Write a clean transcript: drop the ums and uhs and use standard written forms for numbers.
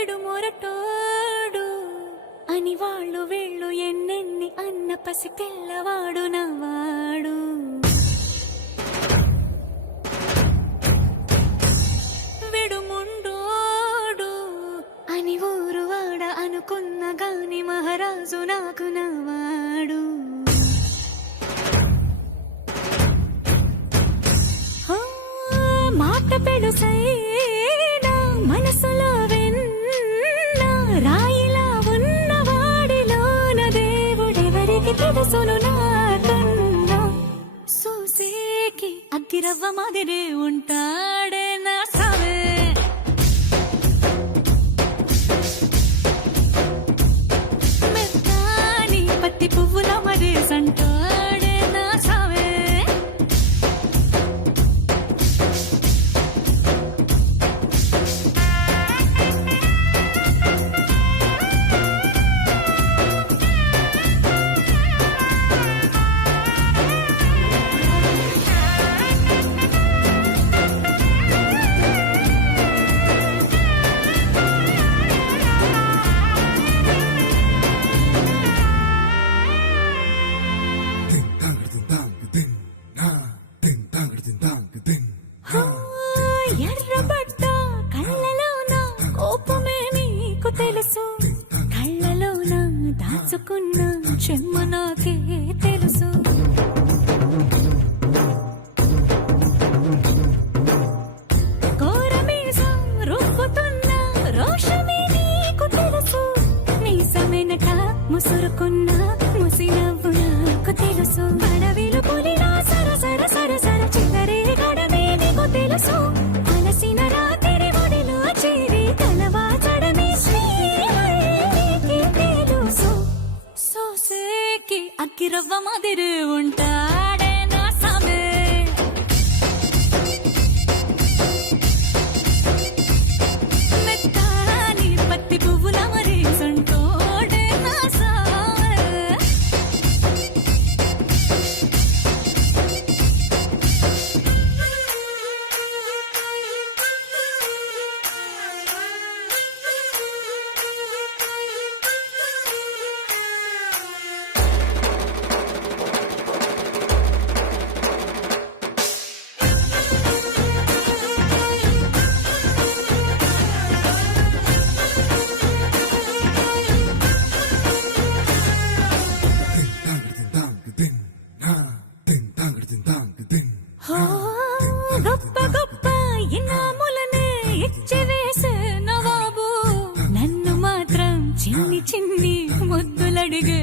విడు మొరటోడు అని వాళ్ళు వీళ్ళు ఎన్నెన్ని అన్న పసి పిల్లవాడు నవాడు. విడు ముండోడు అని ఊరు వాడ అనుకున్న గాని మహారాజు నాకు నవాడు. మాట పెడుసైనా మనసులో వెన్న రాయిలా ఉన్నవాడిలోన దేవుడెవరికి తెలుసును నాకన్నా. సూసేకి అగ్గిరవ్వ మాదిరే ఉంటాడే నా సావే. మెత్తాని పత్తి పువ్వుల మరే సంటాడే నా సావే. ఎర్రబడ్డ కళ్ళలోన కోపమే నీకు తెలుసు, కళ్ళలోన దాచుకున్న చెమ్మ నాకే తెలుసు. కోరమీసం రుబ్బుతున్న రోషమే నీకు తెలుసు, మీసమెనక ముసురుకున్న ముసినవ్వు నాకు తెలుసు. అడవిలు పులినా సరసర సరసర చివరే గడమే నీకు తెలుసు. అలసిన రాత్రి ఒడిలో చేరి కలవాచడమే శ్రీకి తెలుసు. సోసేకి అగ్గిరవ్వ మాదిరి ఉంటాడే నా సామే. మెత్తాని పత్తి పువ్వుల మరీ సంటోడే నా సామే. గొప్ప గొప్ప ఇనాములనే ఇచ్చివేసే నవాబు, నన్ను మాత్రం చిన్ని చిన్ని ముద్దులడిగే